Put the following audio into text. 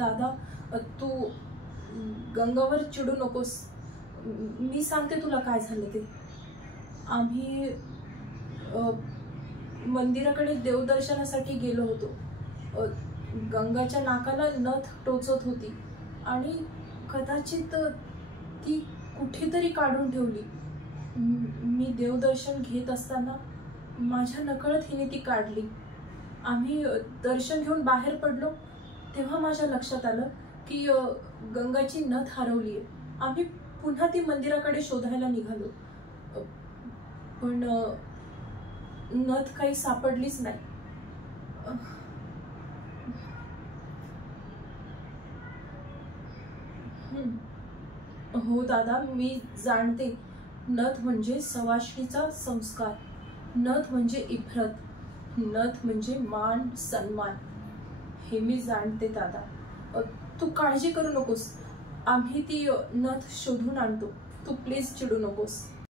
दादा, तू गंगावर चिडू नकोस. मी सांगते तुला काय झालं ते. आम्ही मंदिराकडे देवदर्शनासाठी गेलो होतो. गंगाच्या नाकाला नथ टोचत होती आणि कदाचित ती कुठेतरी काढून ठेवली. मी देवदर्शन घेत असताना माझ्या नकळत हिने ती काढली. आम्ही दर्शन घेऊन बाहेर पडलो तेव्हा माझ्या लक्षात आलं की गंगाची नथ हरवली आहे. आम्ही पुन्हा ती मंदिराकडे शोधायला निघालो, पण नथ काही सापडलीच नाही. हो दादा, मी जाणते. नथ म्हणजे सवाष्णीचा संस्कार, नथ म्हणजे इफरत, नथ म्हणजे मान सन्मान. हे मी जाणते दादा. तू काळजी करू नकोस. आम्ही ती नथ शोधून आणतो. तू प्लीज चिडू नकोस.